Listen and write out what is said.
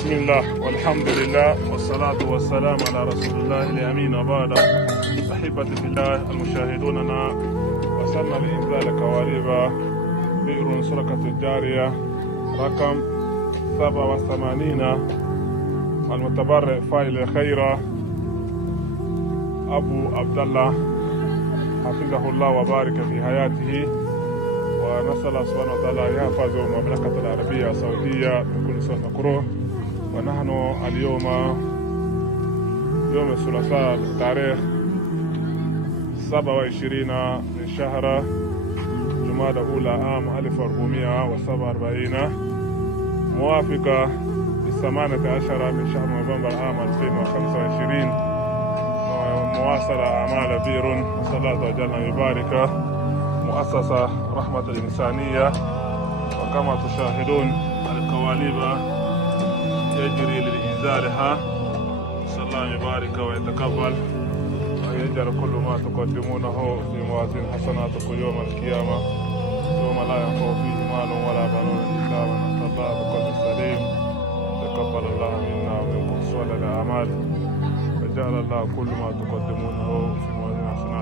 بسم الله والحمد لله والصلاة والسلام على رسول الله الأمين. وبعد، أحبتي في الله المشاهدوننا، وصلنا لإنزال كواليب بئر سرقة الجارية رقم 87. المتبرع فاعل خير أبو عبد الله حفظه الله وبارك في حياته، ونسأل الله سبحانه وتعالى يحفظ المملكة العربية السعودية من كل سوء مكروه. ونحن اليوم يوم الثلاثاء بتاريخ 27 من شهر جمادى الأولى عام 1447، موافقة ب18 من شهر نوفمبر عام 2025، مواصلة أعمال بئر. نسأل الله وجل أن يبارك مؤسسة رحمة الإنسانية. وكما تشاهدون القوالب يجري لإنزالها. نسأل الله أن يبارك ويتقبل ويجعل كل ما تقدمونه في موازين حسناتكم يوم القيامة، يوم لا ينفع فيه مال ولا بنون إلا من أتى الله بقلب سليم. تقبل الله منا ومنكم صالح الأعمال، وجعل الله كل ما تقدمونه في موازين حسناتكم